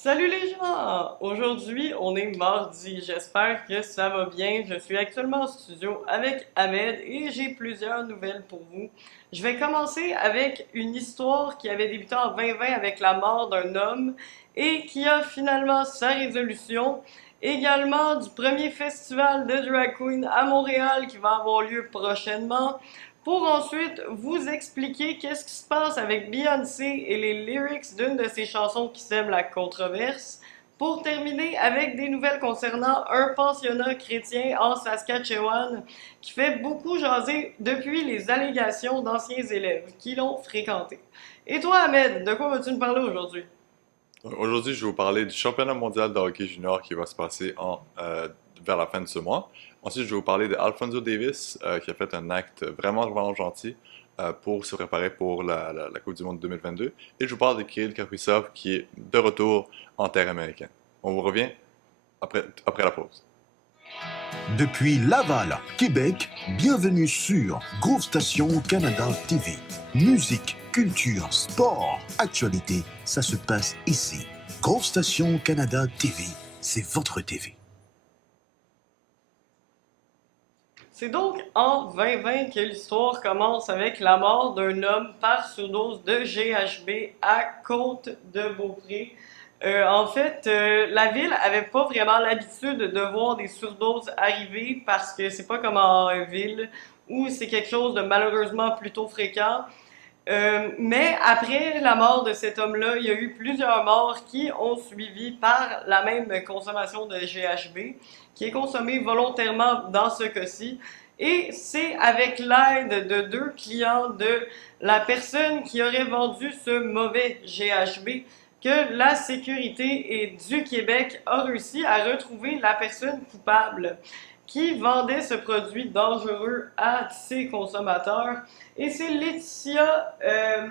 Salut les gens! Aujourd'hui, on est mardi. J'espère que ça va bien. Je suis actuellement en studio avec Ahmed et j'ai plusieurs nouvelles pour vous. Je vais commencer avec une histoire qui avait débuté en 2020 avec la mort d'un homme et qui a finalement sa résolution. Également du premier festival de drag queen à Montréal qui va avoir lieu prochainement pour ensuite vous expliquer qu'est-ce qui se passe avec Beyoncé et les lyrics d'une de ses chansons qui sème la controverse, pour terminer avec des nouvelles concernant un pensionnat chrétien en Saskatchewan qui fait beaucoup jaser depuis les allégations d'anciens élèves qui l'ont fréquenté. Et toi, Ahmed, de quoi vas-tu nous parler aujourd'hui? Aujourd'hui, je vais vous parler du championnat mondial de hockey junior qui va se passer vers la fin de ce mois. Ensuite, je vais vous parler de Alfonso Davis qui a fait un acte vraiment gentil pour se préparer pour la Coupe du Monde 2022. Et je vous parle de Kirill Kaprizov qui est de retour en terre américaine. On vous revient après la pause. Depuis Laval, Québec, bienvenue sur Groove Station Canada TV. Musique, culture, sport, actualité, ça se passe ici. Groove Station Canada TV, c'est votre TV. C'est donc en 2020 que l'histoire commence avec la mort d'un homme par surdose de GHB à Côte-de-Beaupré. La ville avait pas vraiment l'habitude de voir des surdoses arriver parce que c'est pas comme en ville où c'est quelque chose de malheureusement plutôt fréquent. Mais après la mort de cet homme-là, il y a eu plusieurs morts qui ont suivi par la même consommation de GHB, qui est consommée volontairement dans ce cas-ci. Et c'est avec l'aide de deux clients de la personne qui aurait vendu ce mauvais GHB que la sécurité du Québec a réussi à retrouver la personne coupable qui vendait ce produit dangereux à ses consommateurs. Et c'est Laetitia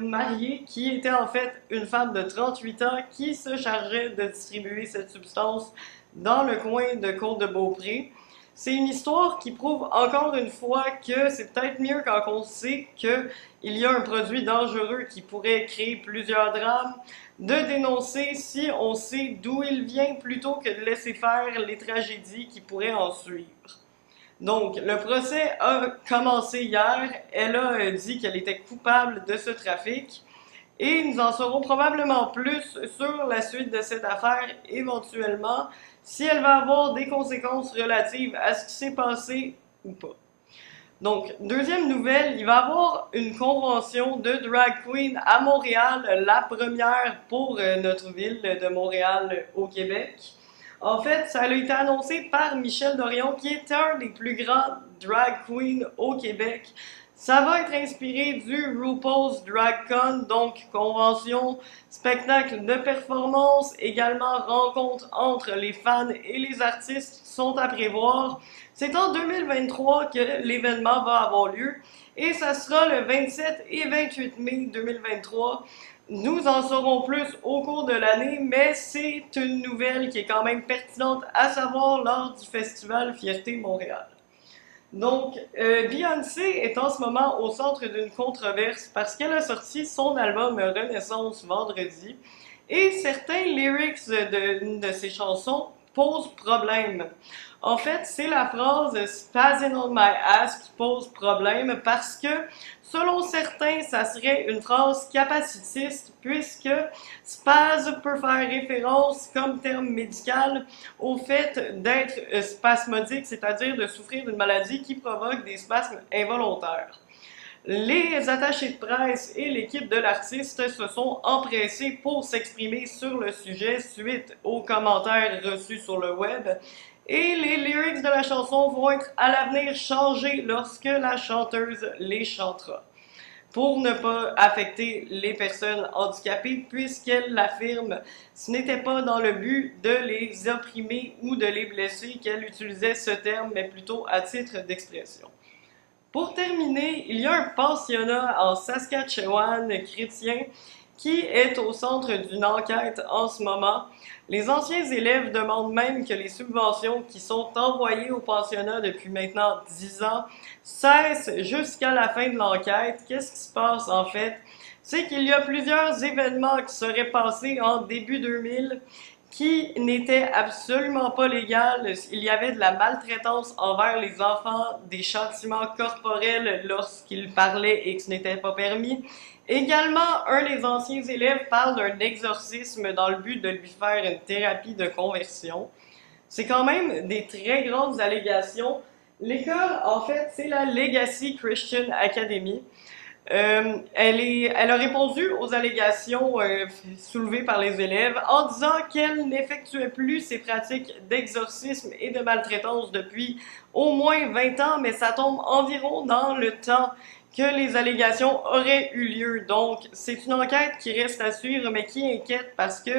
Marié, qui était en fait une femme de 38 ans, qui se chargeait de distribuer cette substance dans le coin de Côte-de-Beaupré. C'est une histoire qui prouve encore une fois que c'est peut-être mieux quand on sait qu'il y a un produit dangereux qui pourrait créer plusieurs drames, de dénoncer si on sait d'où il vient plutôt que de laisser faire les tragédies qui pourraient en suivre. Donc, le procès a commencé hier. Elle a dit qu'elle était coupable de ce trafic. Et nous en saurons probablement plus sur la suite de cette affaire éventuellement, si elle va avoir des conséquences relatives à ce qui s'est passé ou pas. Donc, deuxième nouvelle, il va y avoir une convention de drag queen à Montréal, la première pour notre ville de Montréal au Québec. En fait, ça a été annoncé par Michel Dorion, qui est un des plus grands drag queens au Québec. Ça va être inspiré du RuPaul's Drag Con, donc convention, spectacle de performance, également rencontre entre les fans et les artistes sont à prévoir. C'est en 2023 que l'événement va avoir lieu et ça sera le 27 et 28 mai 2023. Nous en saurons plus au cours de l'année, mais c'est une nouvelle qui est quand même pertinente à savoir lors du festival Fierté Montréal. Donc, Beyoncé est en ce moment au centre d'une controverse parce qu'elle a sorti son album Renaissance vendredi et certains lyrics de ses chansons posent problème. En fait, c'est la phrase Spazzing on my ass qui pose problème parce que, selon certains, ça serait une phrase capacitiste puisque spaz peut faire référence comme terme médical au fait d'être spasmodique, c'est-à-dire de souffrir d'une maladie qui provoque des spasmes involontaires. Les attachés de presse et l'équipe de l'artiste se sont empressés pour s'exprimer sur le sujet suite aux commentaires reçus sur le web. Et les lyrics de la chanson vont être à l'avenir changés lorsque la chanteuse les chantera, pour ne pas affecter les personnes handicapées, puisqu'elle l'affirme, ce n'était pas dans le but de les opprimer ou de les blesser qu'elle utilisait ce terme, mais plutôt à titre d'expression. Pour terminer, il y a un pensionnat en Saskatchewan chrétien qui est au centre d'une enquête en ce moment. Les anciens élèves demandent même que les subventions qui sont envoyées au pensionnat depuis maintenant 10 ans cessent jusqu'à la fin de l'enquête. Qu'est-ce qui se passe en fait? C'est qu'il y a plusieurs événements qui seraient passés en début 2000 qui n'était absolument pas légal. Il y avait de la maltraitance envers les enfants, des châtiments corporels lorsqu'ils parlaient et que ce n'était pas permis. Également, un des anciens élèves parle d'un exorcisme dans le but de lui faire une thérapie de conversion. C'est quand même des très grandes allégations. L'école, en fait, c'est la Legacy Christian Academy. Elle a répondu aux allégations soulevées par les élèves en disant qu'elle n'effectuait plus ces pratiques d'exorcisme et de maltraitance depuis au moins 20 ans, mais ça tombe environ dans le temps que les allégations auraient eu lieu. Donc, c'est une enquête qui reste à suivre, mais qui inquiète parce que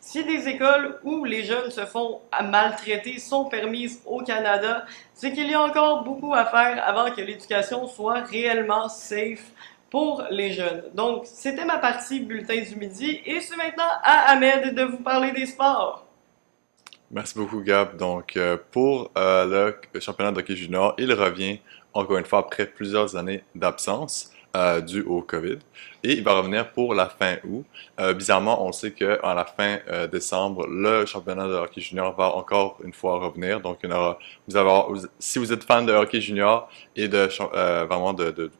si des écoles où les jeunes se font maltraiter sont permises au Canada, c'est qu'il y a encore beaucoup à faire avant que l'éducation soit réellement safe pour les jeunes. Donc, c'était ma partie bulletin du midi et c'est maintenant à Ahmed de vous parler des sports. Merci beaucoup, Gab. Donc, pour le championnat de hockey junior, il revient encore une fois après plusieurs années d'absence due au COVID. Et il va revenir pour la fin août. Bizarrement, on sait qu'à la fin décembre, le championnat de hockey junior va encore une fois revenir. Donc, il y en aura, si vous êtes fan de hockey junior et vraiment de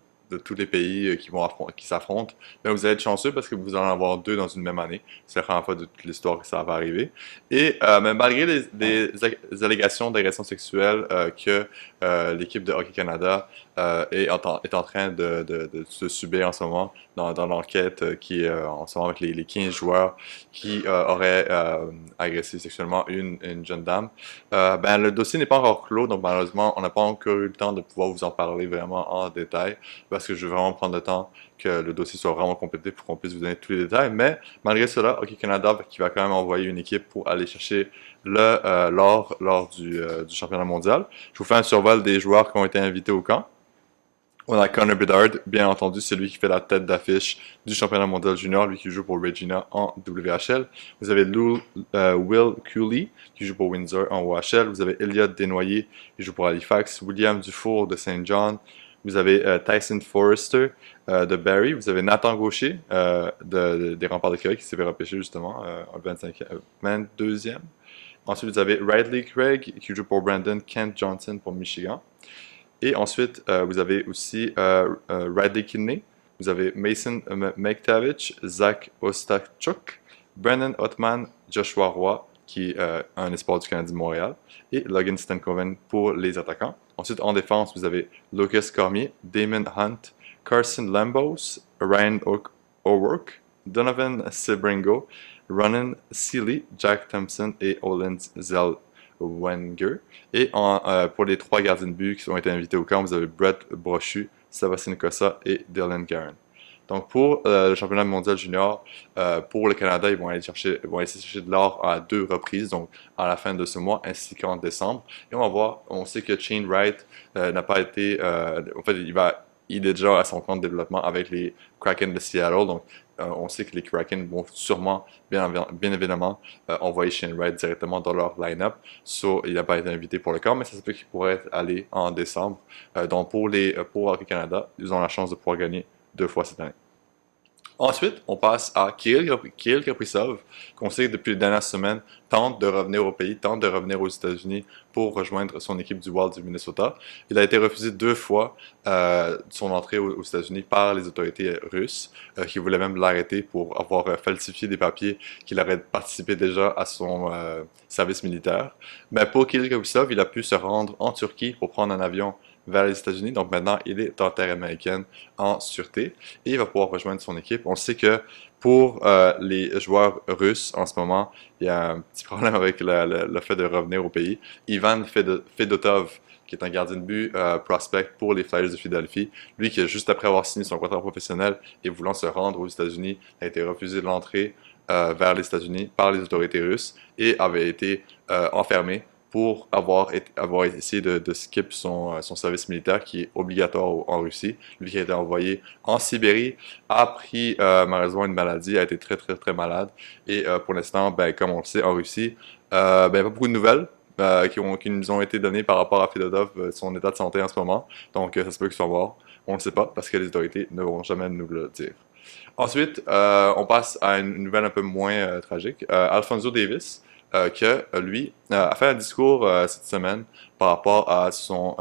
tous les pays qui s'affrontent, ben vous allez être chanceux parce que vous allez en avoir deux dans une même année. C'est la première fois de toute l'histoire que ça va arriver. Et mais malgré les allégations d'agression sexuelle que l'équipe de Hockey Canada est en train de se subir en ce moment dans l'enquête qui est en ce moment avec les 15 joueurs qui auraient agressé sexuellement une jeune dame, ben, le dossier n'est pas encore clos, donc malheureusement, on n'a pas encore eu le temps de pouvoir vous en parler vraiment en détail parce que je veux vraiment prendre le temps que le dossier soit vraiment complété pour qu'on puisse vous donner tous les détails. Mais malgré cela, Hockey Canada qui va quand même envoyer une équipe pour aller chercher l'or lors du championnat mondial. Je vous fais un survol des joueurs qui ont été invités au camp. On a Connor Bedard, bien entendu, c'est lui qui fait la tête d'affiche du championnat mondial junior, lui qui joue pour Regina en WHL. Vous avez Will Cooley, qui joue pour Windsor en OHL. Vous avez Elliot Desnoyers, qui joue pour Halifax. William Dufour de Saint John. Vous avez Tyson Forrester de Barrie. Vous avez Nathan Gaucher des Remparts de Québec, qui s'est fait repêcher justement en 22e. Ensuite, vous avez Riley Craig, qui joue pour Brandon. Kent Johnson pour Michigan. Et ensuite, vous avez aussi Riley Kidney, vous avez Mason McTavish, Zach Ostachuk, Brandon Ottman, Joshua Roy, qui est un espoir du Canadien de Montréal, et Logan Stankoven pour les attaquants. Ensuite, en défense, vous avez Lucas Cormier, Damon Hunt, Carson Lambos, Ryan O'Rourke, Donovan Sebringo, Ronan Seeley, Jack Thompson et Olin Zellweger. Et pour les trois gardiens de but qui ont été invités au camp, vous avez Brett Brochu, Sébastien Cossa et Dylan Guerin. Donc pour le championnat mondial junior, pour le Canada, ils vont essayer de chercher de l'or à 2 reprises, donc à la fin de ce mois ainsi qu'en décembre. Et on va voir, on sait que Shane Wright n'a pas été, en fait, il est déjà à son compte de développement avec les Kraken de Seattle, donc on sait que les Kraken vont sûrement, bien évidemment, envoyer Shane Wright directement dans leur line-up. Il n'a pas été invité pour le camp, mais ça se peut qu'il pourrait aller en décembre. Donc pour Hockey Canada, ils ont la chance de pouvoir gagner 2 fois cette année. Ensuite, on passe à Kirill Kaprizov, qu'on sait depuis les dernières semaines, tente de revenir au pays, tente de revenir aux États-Unis pour rejoindre son équipe du Wild du Minnesota. Il a été refusé 2 fois son entrée aux États-Unis par les autorités russes, qui voulaient même l'arrêter pour avoir falsifié des papiers qu'il aurait participé déjà à son service militaire. Mais pour Kirill Kaprizov, il a pu se rendre en Turquie pour prendre un avion vers les États-Unis. Donc maintenant, il est en terre américaine en sûreté et il va pouvoir rejoindre son équipe. On sait que pour les joueurs russes en ce moment, il y a un petit problème avec le fait de revenir au pays. Ivan Fedotov, qui est un gardien de but prospect pour les Flyers de Philadelphie, lui qui, juste après avoir signé son contrat professionnel et voulant se rendre aux États-Unis, a été refusé de l'entrée vers les États-Unis par les autorités russes et avait été enfermé pour avoir essayé de skip son service militaire qui est obligatoire en Russie. Lui qui a été envoyé en Sibérie, a pris malheureusement une maladie, a été très très très malade. Et pour l'instant, ben, comme on le sait, en Russie, ben, pas beaucoup de nouvelles qui nous ont été données par rapport à Fedotov, son état de santé en ce moment. Donc ça se peut qu'il soit mort. On ne le sait pas parce que les autorités ne vont jamais nous le dire. Ensuite, on passe à une nouvelle un peu moins tragique. Alphonso Davies, lui a fait un discours cette semaine par rapport à son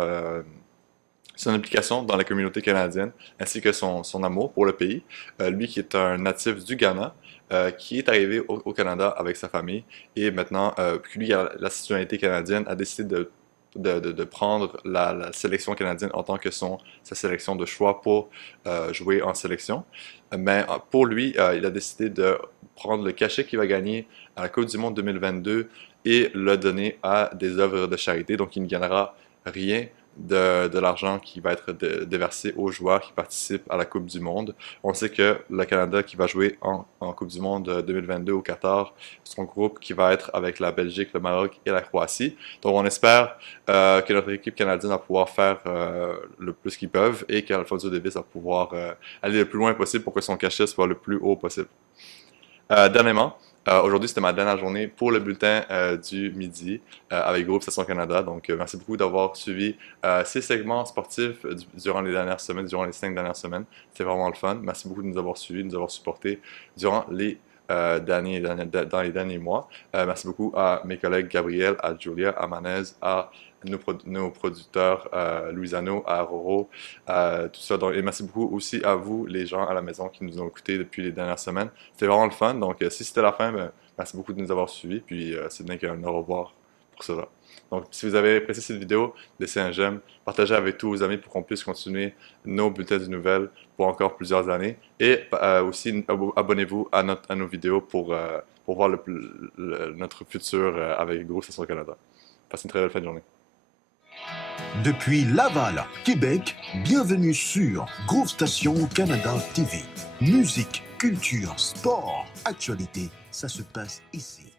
implication dans la communauté canadienne, ainsi que son amour pour le pays. Lui qui est un natif du Ghana, qui est arrivé au Canada avec sa famille, et maintenant, que lui a la citoyenneté canadienne, a décidé de prendre la sélection canadienne en tant que sa sélection de choix pour jouer en sélection. Mais pour lui, il a décidé de prendre le cachet qu'il va gagner à la Coupe du Monde 2022 et le donner à des œuvres de charité. Donc, il ne gagnera rien de l'argent qui va être déversé aux joueurs qui participent à la Coupe du Monde. On sait que le Canada qui va jouer en Coupe du Monde 2022 au Qatar, son groupe qui va être avec la Belgique, le Maroc et la Croatie. Donc on espère que notre équipe canadienne va pouvoir faire le plus qu'ils peuvent et qu'Alphonso Davies va pouvoir aller le plus loin possible pour que son cachet soit le plus haut possible. Dernièrement, aujourd'hui, c'était ma dernière journée pour le bulletin du midi avec Groupe Station Canada. Donc, merci beaucoup d'avoir suivi ces segments sportifs durant les dernières semaines, durant les 5 dernières semaines. C'était vraiment le fun. Merci beaucoup de nous avoir suivis, de nous avoir supportés durant dans les derniers mois. Merci beaucoup à mes collègues Gabriel, à Julia, à Manez, à nos producteurs, Louisano, à Roro, tout ça. Donc, et merci beaucoup aussi à vous, les gens à la maison qui nous ont écoutés depuis les dernières semaines. C'était vraiment le fun. Donc, si c'était la fin, merci beaucoup de nous avoir suivis. Puis, c'est bien qu'un au revoir pour cela. Donc, si vous avez apprécié cette vidéo, laissez un j'aime, partagez avec tous vos amis pour qu'on puisse continuer nos bulletins de nouvelles pour encore plusieurs années. Et aussi, abonnez-vous à nos vidéos pour voir notre futur avec Gros Station Canada. Passez une très belle fin de journée. Depuis Laval, Québec, bienvenue sur Groove Station Canada TV. Musique, culture, sport, actualité, ça se passe ici.